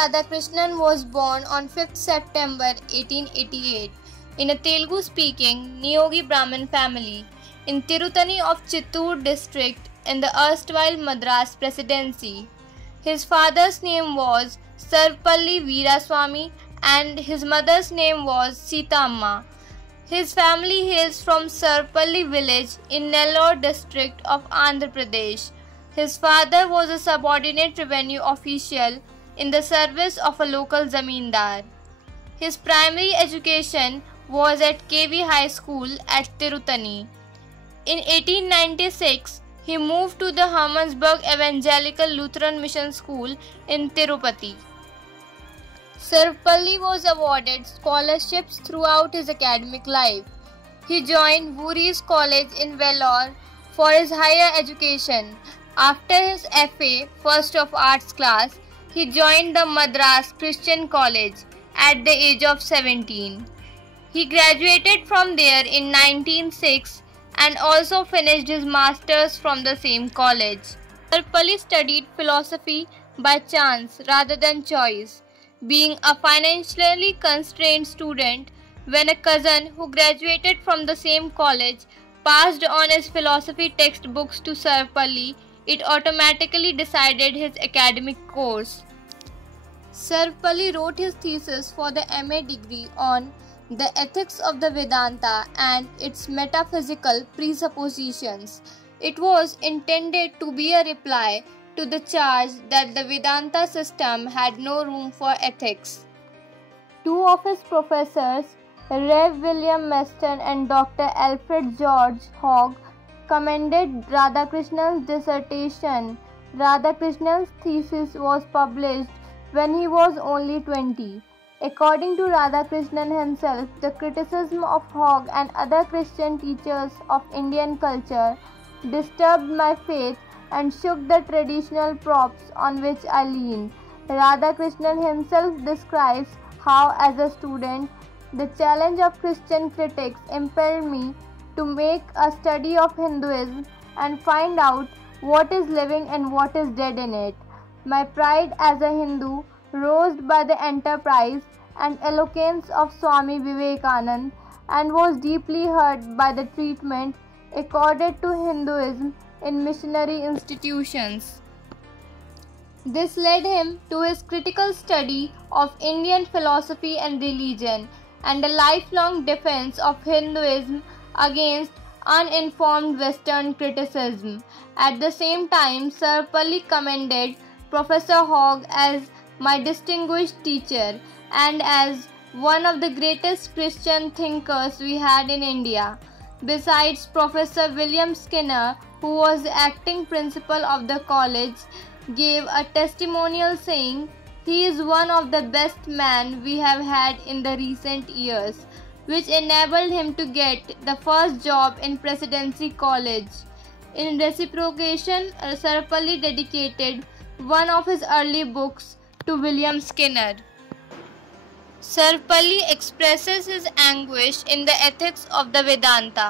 Radhakrishnan was born on 5th September 1888 in a Telugu-speaking Niyogi Brahmin family in Tirutani of Chittoor district in the erstwhile Madras Presidency. His father's name was Sarvapalli Veeraswamy and his mother's name was Sita Amma. His family hails from Sarvapalli village in Nellore district of Andhra Pradesh. His father was a subordinate revenue official in the service of a local zamindar. His primary education was at KV High School at Tirutani. In 1896, he moved to the Hermannsburg Evangelical Lutheran Mission School in Tirupati. Sarvapalli was awarded scholarships throughout his academic life. He joined Voorhees College in Vellore for his higher education. After his FA, First of Arts class, he joined the Madras Christian College at the age of 17. He graduated from there in 1906 and also finished his masters from the same college. Sarvapalli studied philosophy by chance rather than choice, being a financially constrained student. When a cousin who graduated from the same college passed on his philosophy textbooks to Sarvapalli, it automatically decided his academic course. Sarvapalli wrote his thesis for the MA degree on the ethics of the Vedanta and its metaphysical presuppositions. It was intended to be a reply to the charge that the Vedanta system had no room for ethics. Two of his professors, Rev. William Meston and Dr. Alfred George Hogg, commended Radhakrishnan's dissertation. Radhakrishnan's thesis was published when he was only 20. According to Radhakrishnan himself, the criticism of Hogg and other Christian teachers of Indian culture disturbed my faith and shook the traditional props on which I leaned. Radhakrishnan himself describes how, as a student, the challenge of Christian critics impelled me to make a study of Hinduism and find out what is living and what is dead in it. My pride as a Hindu rose by the enterprise and eloquence of Swami Vivekananda and was deeply hurt by the treatment accorded to Hinduism in missionary institutions. This led him to his critical study of Indian philosophy and religion and a lifelong defense of Hinduism against uninformed Western criticism. At the same time, Sarvapalli commended Professor Hogg as my distinguished teacher and as one of the greatest Christian thinkers we had in India. Besides, Professor William Skinner, who was the acting principal of the college, gave a testimonial saying, "He is one of the best men we have had in the recent years," which enabled him to get the first job in Presidency College. In reciprocation, Sarvapalli dedicated one of his early books to William Skinner. Sarvapalli expresses his anguish in the Ethics of the Vedanta,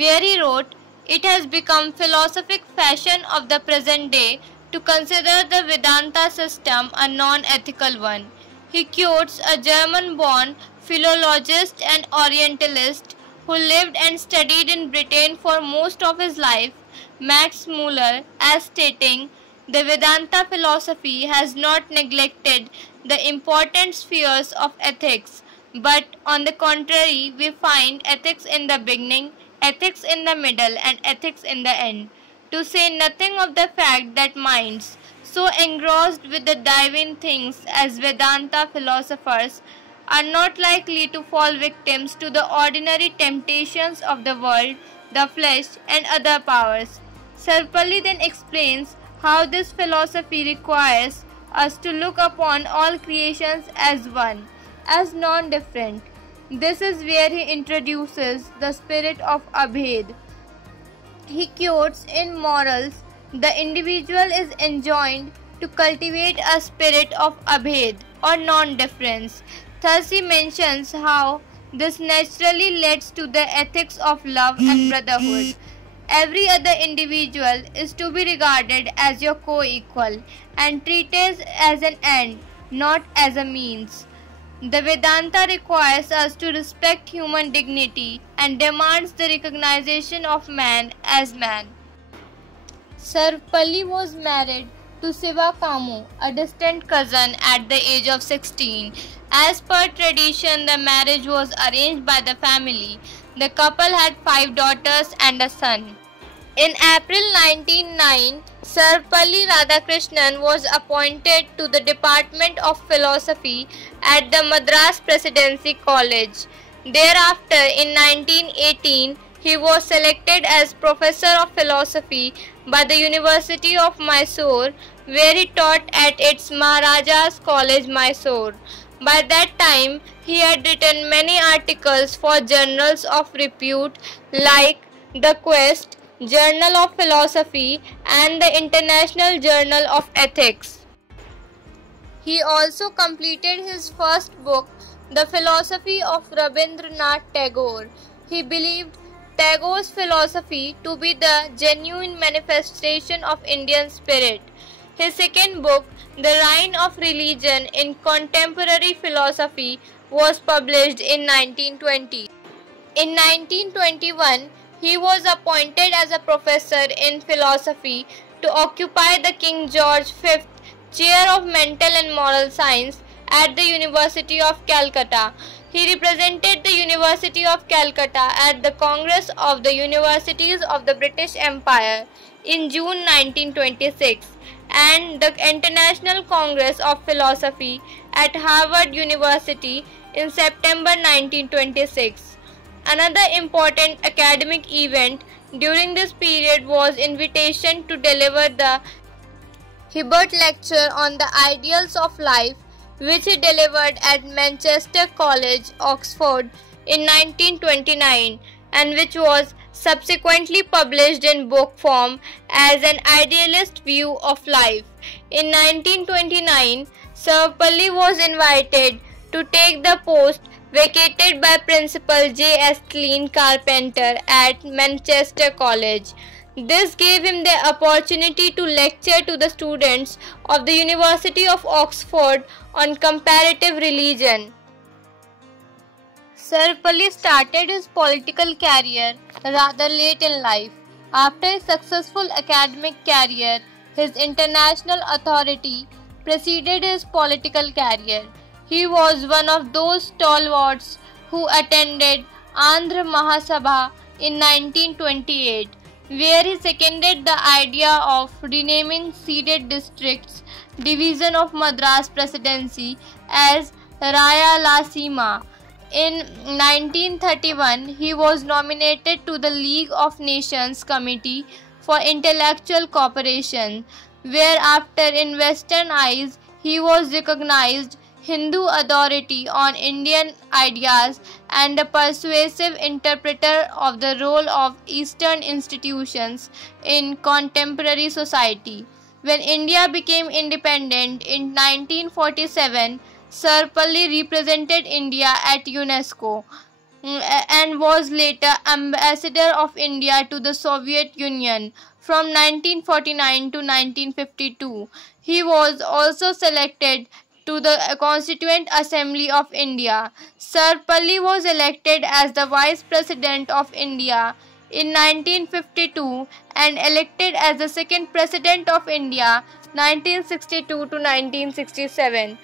where he wrote, "It has become philosophic fashion of the present day to consider the Vedanta system a non-ethical one." He quotes a German-born philologist and Orientalist who lived and studied in Britain for most of his life, Max Muller, as stating, "The Vedanta philosophy has not neglected the important spheres of ethics, but on the contrary, we find ethics in the beginning, ethics in the middle, and ethics in the end. To say nothing of the fact that minds so engrossed with the divine things as Vedanta philosophers are not likely to fall victims to the ordinary temptations of the world, the flesh, and other powers." Sarvapalli then explains how this philosophy requires us to look upon all creations as one, as non-different. This is where he introduces the spirit of Abhed. He quotes in Morals, "The individual is enjoined to cultivate a spirit of Abhed or non-difference." Thus he mentions how this naturally leads to the ethics of love and brotherhood. Every other individual is to be regarded as your co-equal and treated as an end not as a means. The Vedanta requires us to respect human dignity and demands the recognition of man as man. Sarvapalli was married to Siva Kamu, a distant cousin, at the age of 16. As per tradition, the marriage was arranged by the family. The couple had 5 daughters and a son. In April 1909, Sarvapalli Radhakrishnan was appointed to the Department of Philosophy at the Madras Presidency College. Thereafter, in 1918, he was selected as Professor of Philosophy by the University of Mysore, where he taught at its Maharaja's College, Mysore. By that time, he had written many articles for journals of repute like The Quest, Journal of Philosophy, and the International Journal of Ethics. He also completed his first book, The Philosophy of Rabindranath Tagore. He believed Tagore's philosophy to be the genuine manifestation of Indian spirit. His second book, The Reign of Religion in Contemporary Philosophy, was published in 1920. In 1921, he was appointed as a professor in philosophy to occupy the King George V Chair of Mental and Moral Science at the University of Calcutta. He represented the University of Calcutta at the Congress of the Universities of the British Empire in June 1926 and the International Congress of Philosophy at Harvard University in September 1926. Another important academic event during this period was invitation to deliver the Hibbert Lecture on the Ideals of Life, which he delivered at Manchester College, Oxford in 1929 and which was subsequently published in book form as An Idealist View of Life. In 1929, Sarvapalli was invited to take the post vacated by Principal J. S. Clean Carpenter at Manchester College. This gave him the opportunity to lecture to the students of the University of Oxford on comparative religion. Sarvapalli started his political career rather late in life. After a successful academic career, his international authority preceded his political career. He was one of those stalwarts who attended Andhra Mahasabha in 1928, where he seconded the idea of renaming ceded districts division of Madras Presidency as Rayalaseema. In 1931, he was nominated to the League of Nations Committee for Intellectual Cooperation, whereafter in Western eyes he was recognized Hindu authority on Indian ideas and a persuasive interpreter of the role of Eastern institutions in contemporary society. When India became independent in 1947, Sarvapalli represented India at UNESCO and was later Ambassador of India to the Soviet Union from 1949 to 1952. He was also selected to the Constituent Assembly of India. Sarvapalli was elected as the Vice President of India in 1952 and elected as the second President of India 1962 to 1967.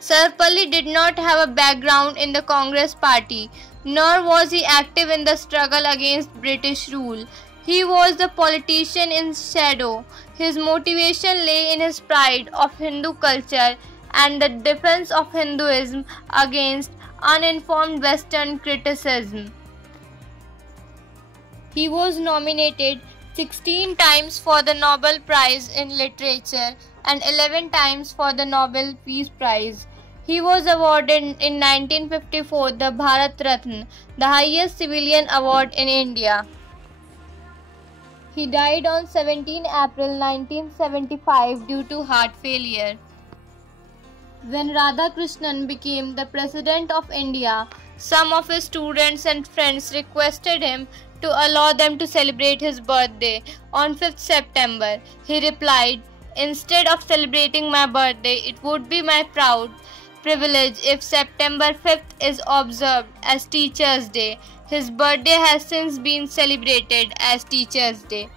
Sarvapalli did not have a background in the Congress Party, nor was he active in the struggle against British rule. He was the politician in shadow. His motivation lay in his pride of Hindu culture and the defense of Hinduism against uninformed Western criticism. He was nominated 16 times for the Nobel Prize in Literature and 11 times for the Nobel Peace Prize. He was awarded in 1954 the Bharat Ratna, the highest civilian award in India. He died on 17 April 1975 due to heart failure. When Radhakrishnan became the President of India, some of his students and friends requested him to allow them to celebrate his birthday on 5th September. He replied, Instead of celebrating my birthday, it would be my proud privilege if September 5th is observed as Teachers' Day. His birthday has since been celebrated as Teachers' Day.